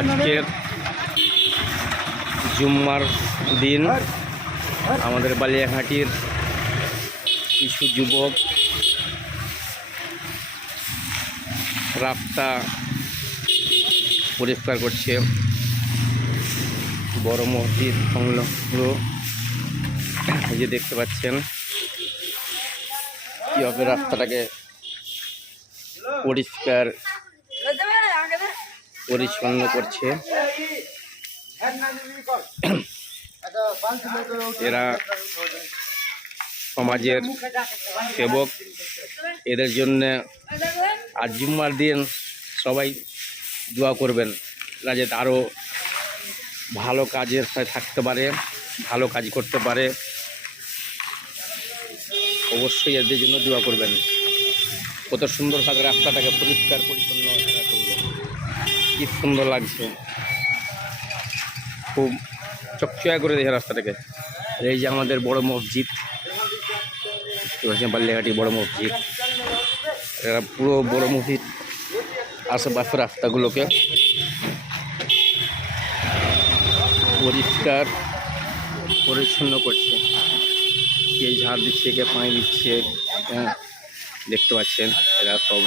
আজকের জুম্মার দিন আমাদের বালিয়াঘাটির কিছু যুবক রাস্তা পরিষ্কার করছে। বড় মসজিদ সংলগ্ন এই যে দেখতে পাচ্ছেন কীভাবে রাস্তাটাকে পরিষ্কার পরিচ্ছন্ন করছে। এরা সমাজের সেবক, এদের জন্য আজ জুম্মার দিন সবাই দোয়া করবেন না যাতে আরও ভালো কাজের সাথে থাকতে পারে, ভালো কাজ করতে পারে। অবশ্যই এদের জন্য দোয়া করবেন। কত সুন্দর কাজ, রাস্তাটাকে পরিষ্কার পরিচ্ছন্ন করলো, কি সুন্দর লাগছে, খুব চকচকা করে দেখে রাস্তাটাকে। এই যে আমাদের বড় মসজিদ, বালিয়াঘাটি বড় মসজিদ, এরা পুরো বড় মসজিদ আশেপাশে রাস্তাগুলোকে পরিষ্কার পরিচ্ছন্ন করছে। কে ঝাড় দিচ্ছে, কে পানি দিচ্ছে, দেখতে পাচ্ছেন এরা সব